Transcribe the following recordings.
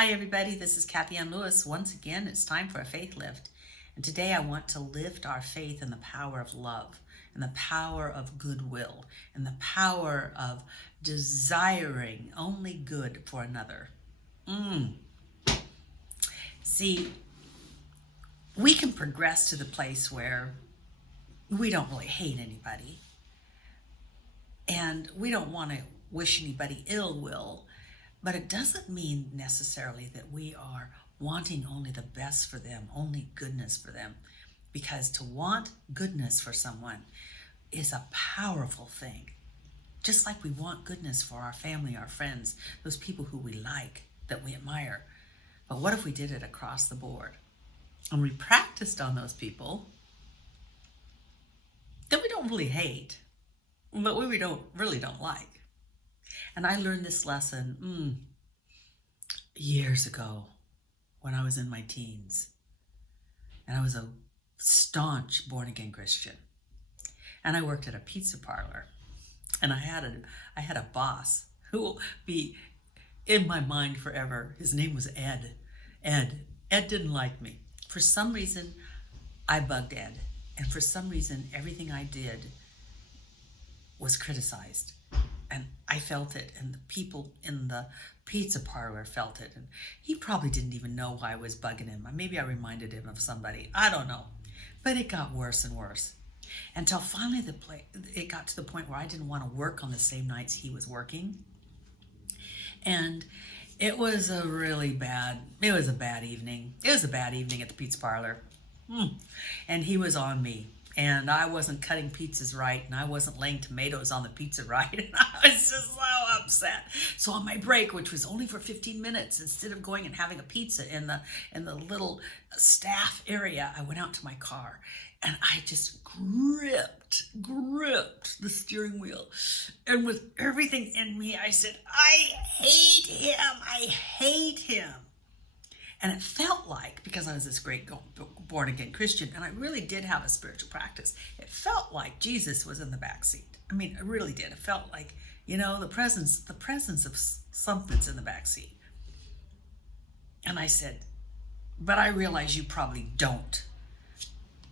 Hi everybody, this is Kathianne Lewis. Once again, it's time for a faith lift. And today I want to lift our faith in the power of love, and the power of goodwill, and the power of desiring only good for another. See, we can progress to the place where we don't really hate anybody, and we don't want to wish anybody ill will. But it doesn't mean necessarily that we are wanting only the best for them, only goodness for them. Because to want goodness for someone is a powerful thing. Just like we want goodness for our family, our friends, those people who we like, that we admire. But what if we did it across the board? And we practiced on those people that we don't really hate, but we really don't like. And I learned this lesson years ago when I was in my teens. And I was a staunch born-again Christian. And I worked at a pizza parlor. And I had a boss who will be in my mind forever. His name was Ed. Ed didn't like me. For some reason, I bugged Ed. And for some reason, everything I did was criticized. And I felt it, and the people in the pizza parlor felt it. And he probably didn't even know why I was bugging him. Maybe I reminded him of somebody. I don't know. But it got worse and worse. Until finally it got to the point where I didn't want to work on the same nights he was working. And it was a bad evening. It was a bad evening at the pizza parlor. And he was on me. And I wasn't cutting pizzas right, and I wasn't laying tomatoes on the pizza right, and I was just so upset. So on my break, which was only for 15 minutes, instead of going and having a pizza in the little staff area, I went out to my car, and I just gripped the steering wheel. And with everything in me, I said, I hate him. And it felt like, because I was this great born-again Christian, and I really did have a spiritual practice, it felt like Jesus was in the back seat. I mean, it really did. It felt like, the presence of something's in the back seat. And I said, but I realize you probably don't.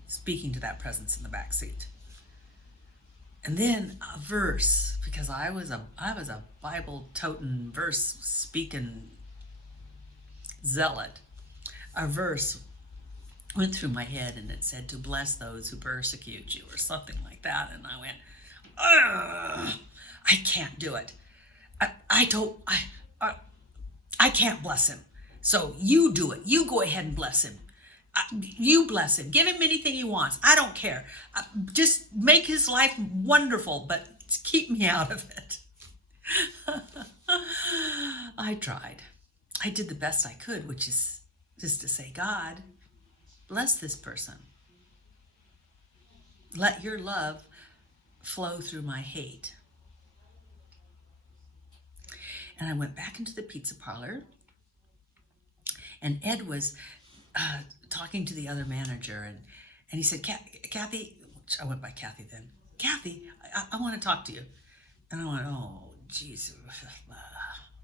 Speaking to that presence in the back seat. And then a verse, because I was a Bible-toting, verse-speaking zealot, a verse went through my head, and it said, to bless those who persecute you, or something like that. And I went, I can't do it. I can't bless him. So you do it. You go ahead and bless him. You bless him. Give him anything he wants. I don't care. Just make his life wonderful, but keep me out of it. I tried. I did the best I could, which is just to say, God, bless this person. Let your love flow through my hate. And I went back into the pizza parlor, and Ed was talking to the other manager, and he said, Kathy, I went by Kathy then, Kathy, I want to talk to you. And I went, oh, geez,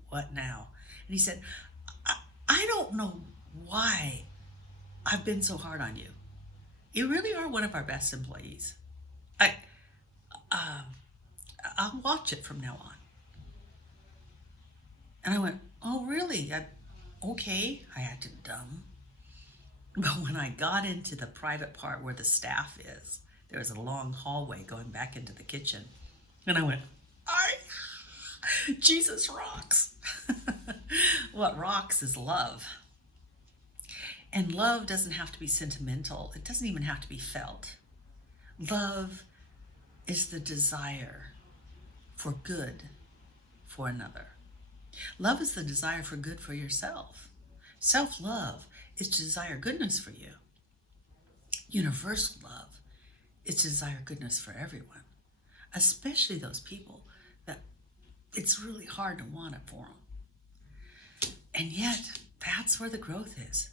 what now? And he said, I don't know why I've been so hard on you. You really are one of our best employees. I'll watch it from now on. And I went, oh, really? Okay. I acted dumb. But when I got into the private part where the staff is, there was a long hallway going back into the kitchen. And I went, Jesus rocks. What rocks is love. And love doesn't have to be sentimental. It doesn't even have to be felt. Love is the desire for good for another. Love is the desire for good for yourself. Self-love is to desire goodness for you. Universal love is to desire goodness for everyone, especially those people that it's really hard to want it for them. And yet, that's where the growth is.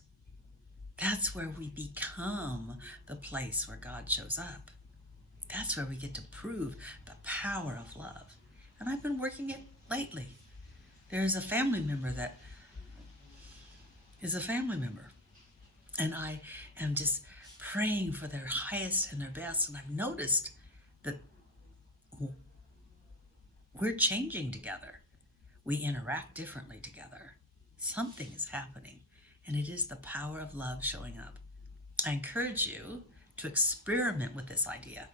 That's where we become the place where God shows up. That's where we get to prove the power of love. And I've been working it lately. There's a family member that is a family member. And I am just praying for their highest and their best. And I've noticed that we're changing together. We interact differently together. Something is happening, and it is the power of love showing up. I encourage you to experiment with this idea.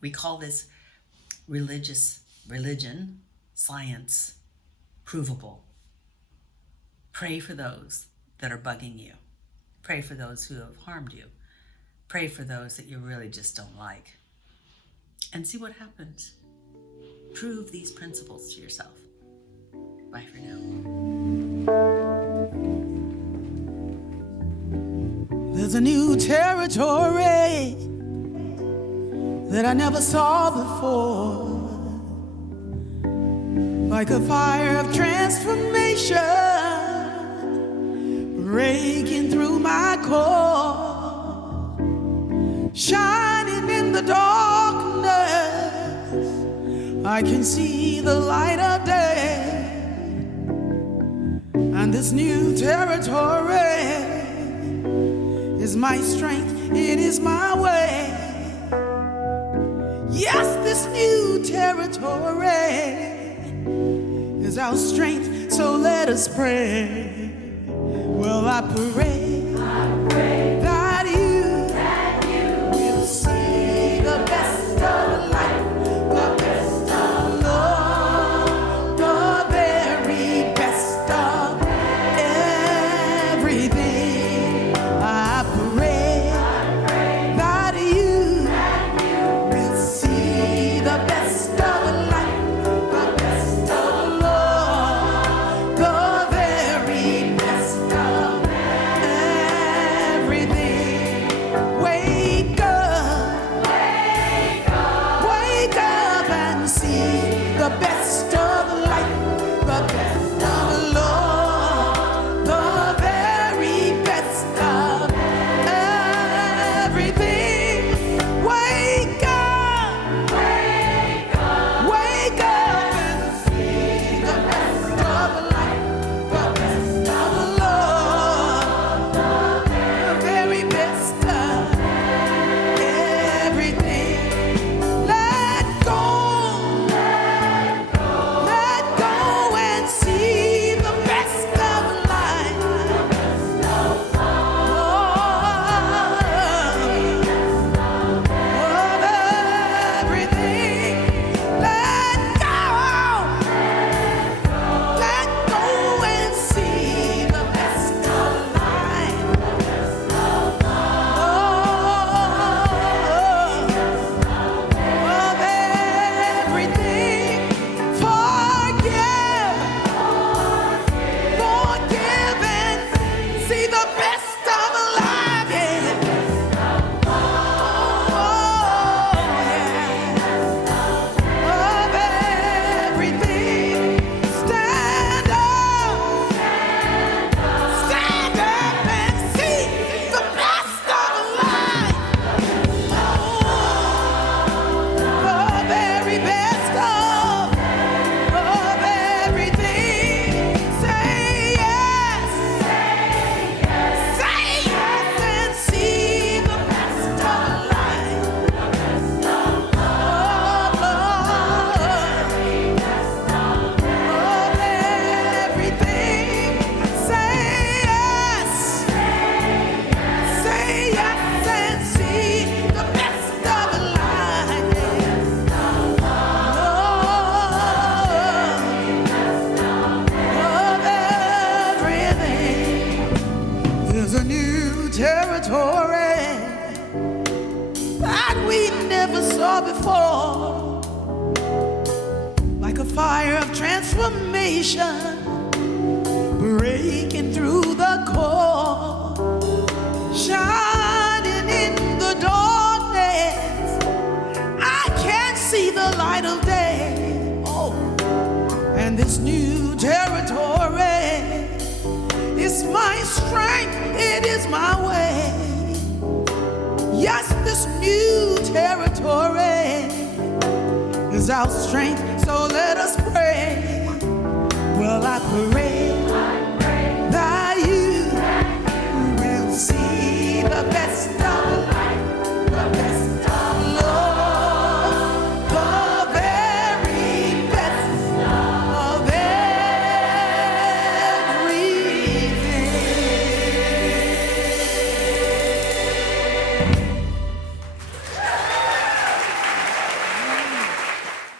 We call this religion, science, provable. Pray for those that are bugging you. Pray for those who have harmed you. Pray for those that you really just don't like. And see what happens. Prove these principles to yourself. Bye for now. There's a new territory that I never saw before. Like a fire of transformation breaking through my core, shining in the darkness. I can see the light of day, and this new territory is my strength, it is my way. Yes, this new territory is our strength, so let us pray. Well, I pray that you will see the best of life, the best of love, the very best of everything. I pray that you will see the best of life, the best of love, the very best of everything. Wake up, wake up and see the best of life, the best of love, the very best of everything. Wake up, wake up and see the best of life, the best of love, the very best of everything. Let go and see the best of life, of everything. Let go and see the best of life, of everything. Forgive and see the best of life, yeah. Of everything. Stand up and see the best of life, the very best of everything. Say yes and see the best of life, of everything. Say yes and see the best of life, of everything. There's a new territory that we never saw before. Like a fire of transformation breaking through the core, shining in the darkness. I can't see the light of day. Oh, and this new territory is my strength, it is my way. Yes, this new territory is our strength, so let us pray. Well, I pray that you believing.